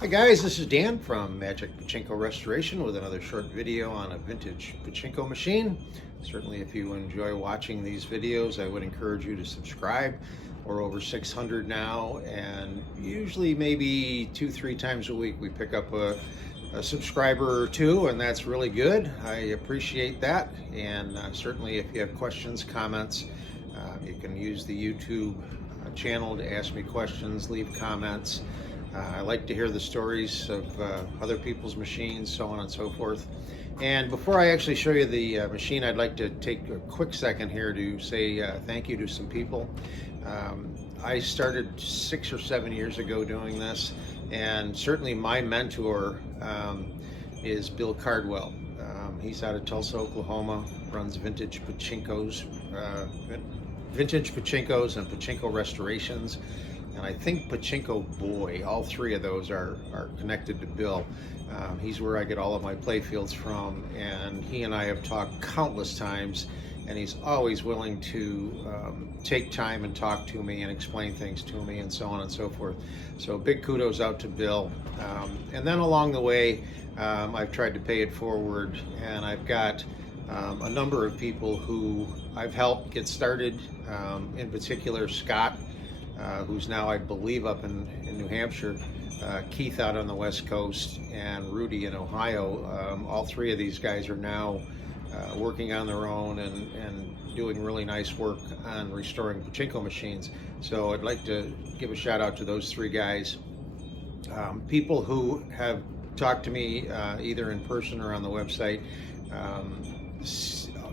Hi guys, this is Dan from Magic Pachinko Restoration with another short video on a vintage pachinko machine. Certainly if you enjoy watching these videos, I would encourage you to subscribe. We're over 600 now, and usually maybe 2-3 times a week we pick up a subscriber or two, and that's really good. I appreciate that, and certainly if you have questions, comments, you can use the YouTube channel to ask me questions, leave comments. I like to hear the stories of other people's machines, so on and so forth. And before I actually show you the machine, I'd like to take a quick second here to say thank you to some people. I started 6 or 7 years ago doing this, and certainly my mentor is Bill Cardwell. He's out of Tulsa, Oklahoma, runs vintage pachinkos and pachinko restorations. And I think Pachinko Boy, all three of those are connected to Bill. He's where I get all of my play fields from, and he and I have talked countless times, and he's always willing to take time and talk to me and explain things to me and so on and so forth. So big kudos out to Bill. And then along the way, I've tried to pay it forward, and I've got a number of people who I've helped get started, in particular Scott, who's now, I believe, up in New Hampshire, Keith out on the West Coast, and Rudy in Ohio. All three of these guys are now working on their own and doing really nice work on restoring pachinko machines. So I'd like to give a shout out to those three guys. People who have talked to me either in person or on the website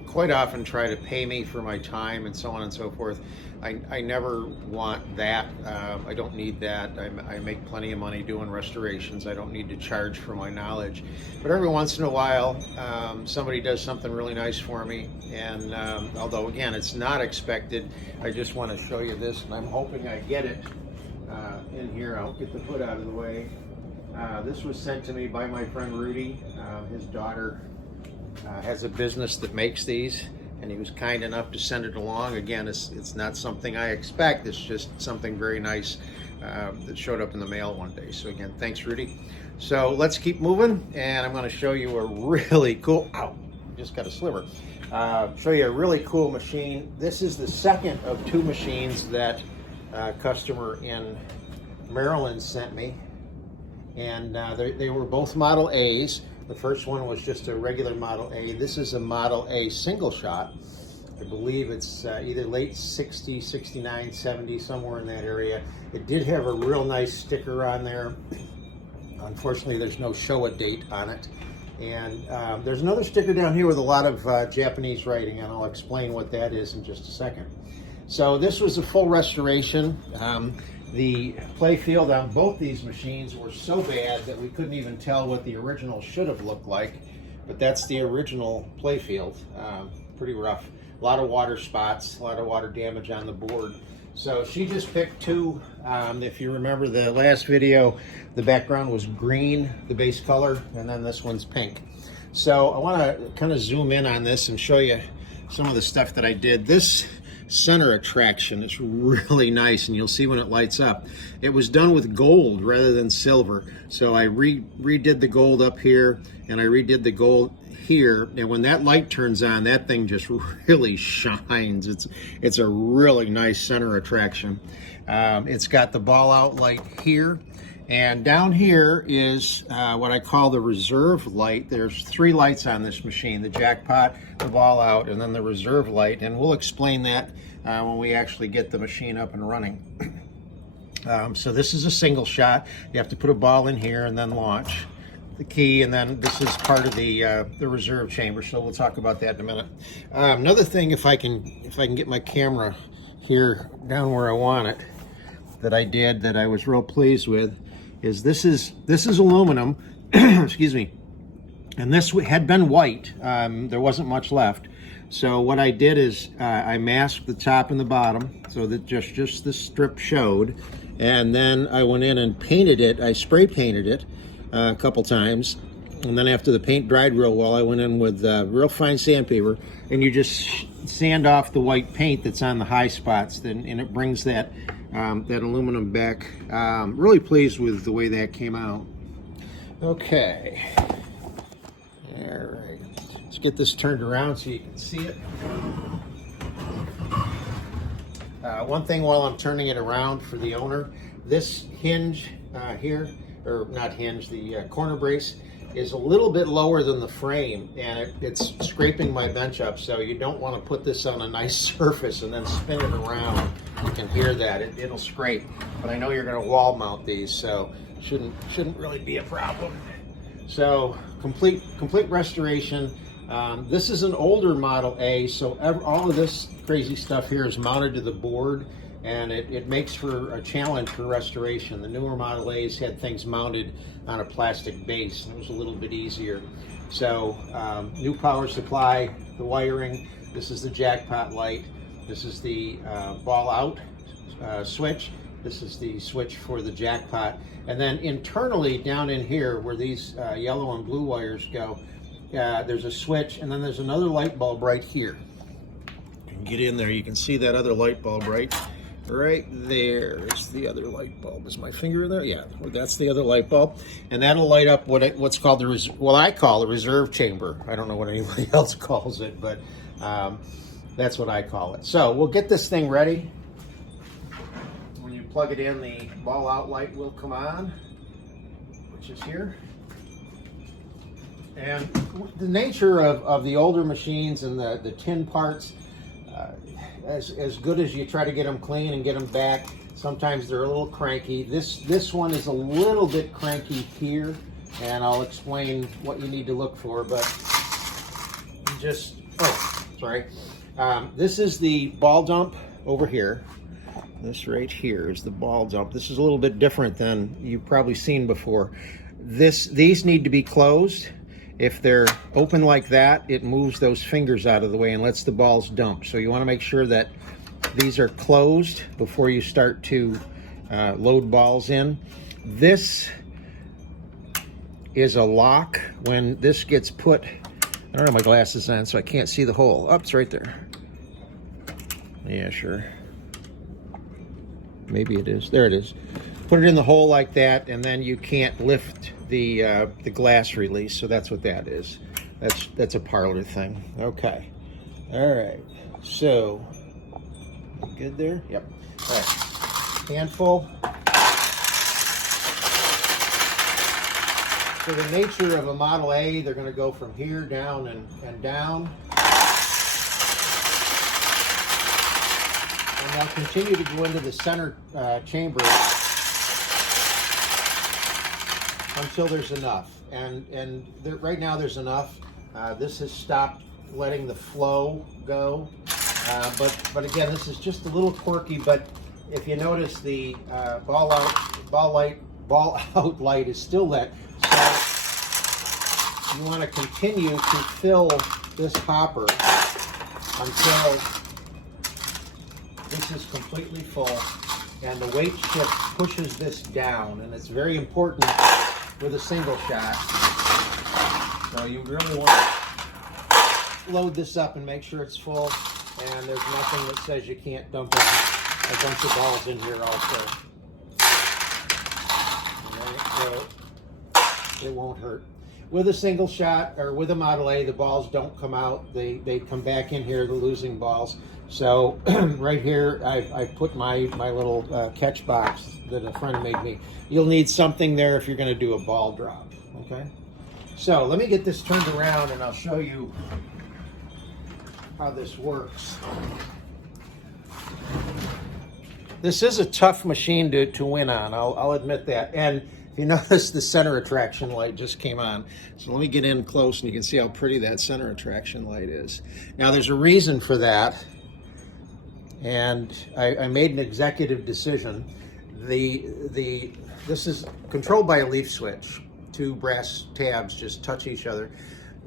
quite often try to pay me for my time and so on and so forth. I never want that. I don't need that. I make plenty of money doing restorations. I don't need to charge for my knowledge. But every once in a while, somebody does something really nice for me. And although, again, it's not expected, I just want to show you this, and I'm hoping I get it in here. I'll get the hood out of the way. This was sent to me by my friend Rudy. His daughter has a business that makes these, and he was kind enough to send it along. Again, it's not something I expect. It's just something very nice that showed up in the mail one day. So again, thanks, Rudy. So let's keep moving, and I'm going to show you a really cool, just got a sliver. Show you a really cool machine. This is the second of two machines that a customer in Maryland sent me, and they were both Model A's. The first one was just a regular Model A. This is a Model A single shot. I believe it's either late 60, 69, 70, somewhere in that area. It did have a real nice sticker on there. Unfortunately, there's no show-a date on it. And there's another sticker down here with a lot of Japanese writing, and I'll explain what that is in just a second. So this was a full restoration. The play field on both these machines were so bad that we couldn't even tell what the original should have looked like, but that's the original play field. Pretty rough. A lot of water spots, a lot of water damage on the board. So she just picked two. If you remember the last video, the background was green, the base color, and then this one's pink. So I want to kind of zoom in on this and show you some of the stuff that I did. This center attraction is really nice, and you'll see when it lights up. It was done with gold rather than silver, so I redid the gold up here, and I redid the gold here, and when that light turns on, that thing just really shines. It's a really nice center attraction. It's got the ball out light here, and down here is what I call the reserve light. There's three lights on this machine: the jackpot, the ball out, and then the reserve light, and we'll explain that when we actually get the machine up and running. So this is a single shot. You have to put a ball in here and then launch the key, and then this is part of the reserve chamber, so we'll talk about that in a minute. Another thing, if I can get my camera here down where I want it, that I did, that I was real pleased with, is this is aluminum. Excuse me. And this had been white. There wasn't much left. So what I did is I masked the top and the bottom so that just the strip showed, and then I went in and painted it. I spray painted it a couple times, and then after the paint dried real well, I went in with real fine sandpaper, and you just sand off the white paint that's on the high spots, and it brings that aluminum back. Really pleased with the way that came out. Okay. All right. Let's get this turned around so you can see it. One thing while I'm turning it around for the owner, this hinge here, or not hinge, the corner brace is a little bit lower than the frame, and it's scraping my bench up, so you don't want to put this on a nice surface and then spin it around. You can hear that. It'll scrape, but I know you're going to wall mount these, so shouldn't really be a problem. So complete restoration. This is an older Model A, so all of this crazy stuff here is mounted to the board, and it makes for a challenge for restoration. The newer Model A's had things mounted on a plastic base, and it was a little bit easier. So new power supply, the wiring, this is the jackpot light, this is the ball out switch, this is the switch for the jackpot, and then internally down in here where these yellow and blue wires go, there's a switch, and then there's another light bulb right here. You can get in there, you can see that other light bulb right there is the other light bulb. Is my finger in there? Yeah, well, that's the other light bulb, and that'll light up what's called I call the reserve chamber. I don't know what anybody else calls it, but that's what I call it. So we'll get this thing ready. When you plug it in, the ball out light will come on, which is here. And the nature of the older machines and the tin parts, as good as you try to get them clean and get them back, sometimes they're a little cranky. This one is a little bit cranky here, and I'll explain what you need to look for. But this is the ball dump over here. This right here is the ball dump. This is a little bit different than you've probably seen before. These need to be closed. If they're open like that, it moves those fingers out of the way and lets the balls dump. So you want to make sure that these are closed before you start to load balls in. This is a lock. When this gets put, I don't have my glasses on, so I can't see the hole. Oh, it's right there. Yeah, sure. Maybe it is. There it is. Put it in the hole like that, and then you can't lift the glass release. So that's what that is. That's a parlor thing. Okay. All right. So good there. Yep. All right. Handful. So the nature of a Model A, they're going to go from here down and down. And they'll continue to go into the center chamber until there's enough. And right now there's enough. This has stopped letting the flow go. But again, this is just a little quirky, but if you notice, the ball out light is still lit. So you want to continue to fill this hopper until this is completely full, and the weight shift pushes this down, and it's very important with a single shot. So you really want to load this up and make sure it's full, and there's nothing that says you can't dump a bunch of balls in here also. All right, so it won't hurt. With a single shot, or with a Model A, the balls don't come out. They come back in here, the losing balls. So right here, I put my little catch box that a friend made me. You'll need something there if you're going to do a ball drop, okay? So let me get this turned around and I'll show you how this works. This is a tough machine to win on, I'll admit that. And if you notice, the center attraction light just came on. So let me get in close and you can see how pretty that center attraction light is. Now there's a reason for that. And I made an executive decision. This is controlled by a leaf switch. Two brass tabs just touch each other.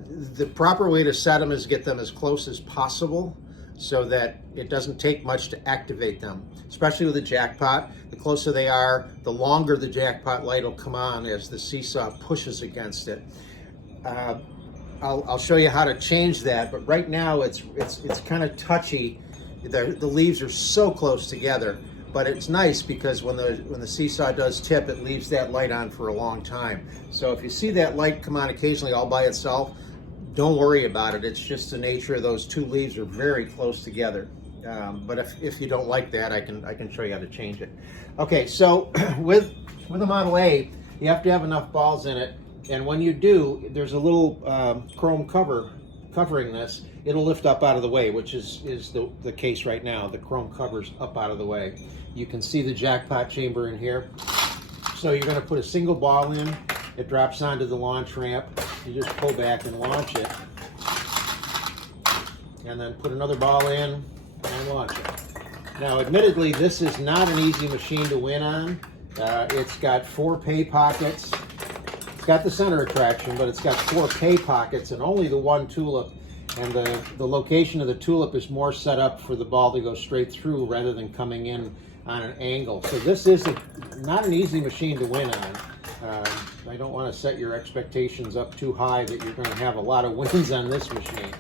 The proper way to set them is get them as close as possible so that it doesn't take much to activate them, especially with the jackpot. The closer they are, the longer the jackpot light will come on as the seesaw pushes against it. I'll show you how to change that, but right now it's kind of touchy. The leaves are so close together. but it's nice because when the seesaw does tip, it leaves that light on for a long time. So if you see that light come on occasionally all by itself, don't worry about it. It's just the nature of those two leaves are very close together. But if you don't like that, I can show you how to change it. Okay, so with a Model A, you have to have enough balls in it, and when you do, there's a little chrome cover covering this. It'll lift up out of the way, which is the case right now. The chrome cover's up out of the way. You can see the jackpot chamber in here. So you're going to put a single ball in. It drops onto the launch ramp. You just pull back and launch it, and then put another ball in and launch it. Now, admittedly, this is not an easy machine to win on. It's got 4 pay pockets. It's got the center attraction, but it's got 4 pay pockets and only the one tulip. And the location of the tulip is more set up for the ball to go straight through rather than coming in on an angle. So this is not an easy machine to win on. I don't want to set your expectations up too high that you're going to have a lot of wins on this machine.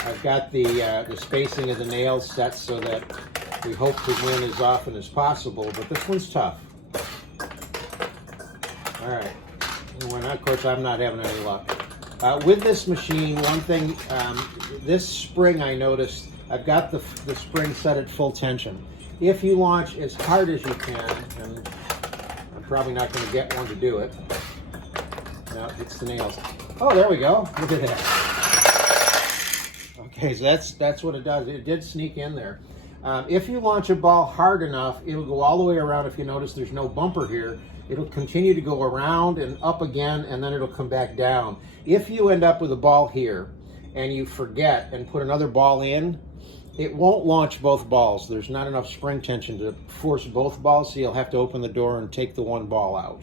I've got the spacing of the nails set so that we hope to win as often as possible, but this one's tough. All right, and of course I'm not having any luck. With this machine, one thing, this spring I noticed, I've got the spring set at full tension. If you launch as hard as you can, and I'm probably not going to get one to do it. No, it's the nails. Oh, there we go. Look at that. Okay, so that's what it does. It did sneak in there. If you launch a ball hard enough, it'll go all the way around. If you notice there's no bumper here, it'll continue to go around and up again, and then it'll come back down. If you end up with a ball here and you forget and put another ball in, it won't launch both balls. There's not enough spring tension to force both balls, so you'll have to open the door and take the one ball out.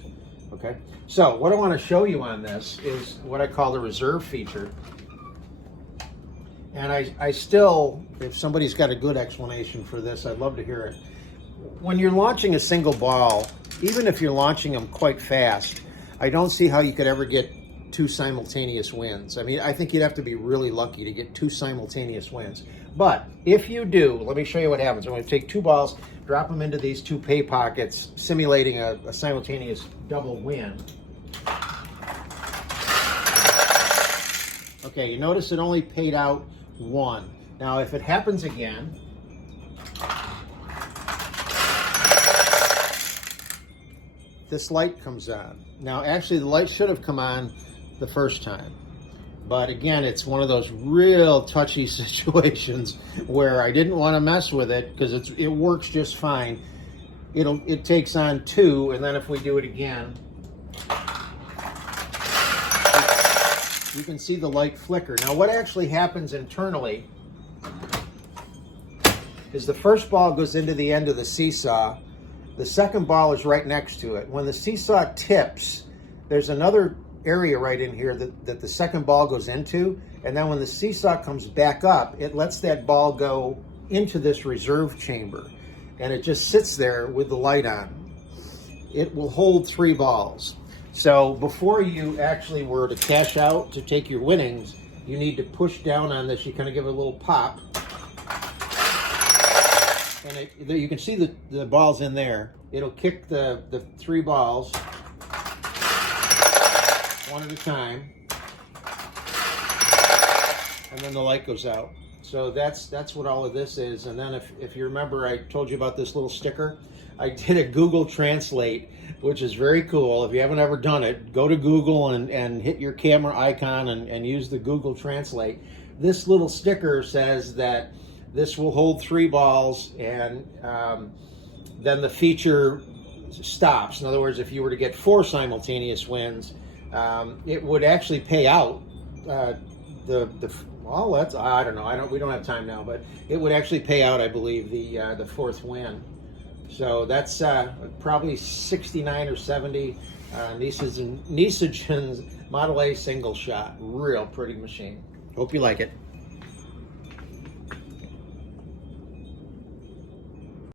Okay? So what I want to show you on this is what I call the reserve feature. And I still, if somebody's got a good explanation for this, I'd love to hear it. When you're launching a single ball, even if you're launching them quite fast, I don't see how you could ever get 2 simultaneous wins. I mean, I think you'd have to be really lucky to get 2 simultaneous wins. But if you do, let me show you what happens. I'm going to take 2 balls, drop them into these 2 pay pockets, simulating a simultaneous double win. Okay, you notice it only paid out 1. Now, if it happens again, this light comes on. Now, actually, the light should have come on the first time. But again, it's one of those real touchy situations where I didn't want to mess with it because it works just fine. It takes on 2, and then if we do it again, you can see the light flicker. Now, what actually happens internally is the first ball goes into the end of the seesaw. The second ball is right next to it. When the seesaw tips, there's another area right in here that the second ball goes into, and then when the seesaw comes back up, it lets that ball go into this reserve chamber, and it just sits there with the light on. It will hold 3 balls. So before you actually were to cash out to take your winnings, you need to push down on this. You kind of give it a little pop, and you can see the balls in there. It'll kick the 3 balls one at a time, and then the light goes out. So that's what all of this is. And then if you remember, I told you about this little sticker. I did a Google Translate, which is very cool. If you haven't ever done it, go to Google and hit your camera icon and use the Google Translate. This little sticker says that this will hold 3 balls, and then the feature stops. In other words, if you were to get 4 simultaneous wins, it would actually pay out well, I don't know. We don't have time now, but it would actually pay out, I believe, the 4th win. So that's probably 69 or 70 Nishijin's Model A single shot. Real pretty machine. Hope you like it.